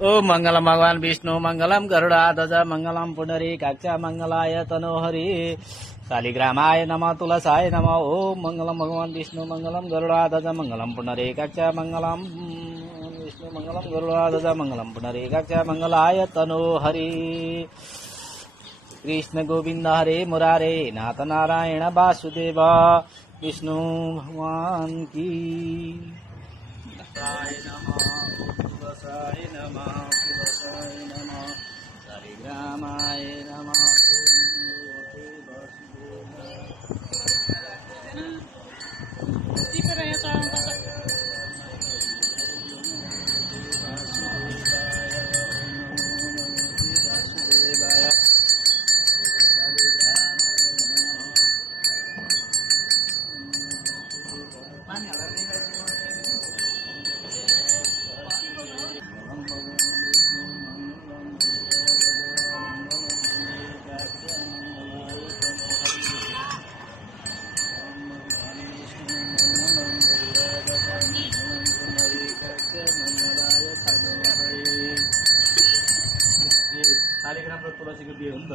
ओम मंगलम भगवान विष्णु मंगलम गरुड़ाध्वज मंगलम पुंडरीकाक्ष मंगलाय तनोहरि शालिग्रामाय नमः तुलसाय नमः। ओम मंगलम भगवान विष्णु मंगलम गरुड़ाध्वज मंगलम पुंडरीकाक्ष मंगलम विष्णु मंगलम गरुड़ाध्वज मंगलम पुंडरीकाक्ष मंगलाय तनोहरि। कृष्ण गोविंद हरे मुरारे नाथ नारायण वासुदेव विष्णु भगवान की तुलसाय नमः तुलसाय नमः शालिग्रामाय नमः। शालिग्राम र तुलसीको बिहे हो नि त।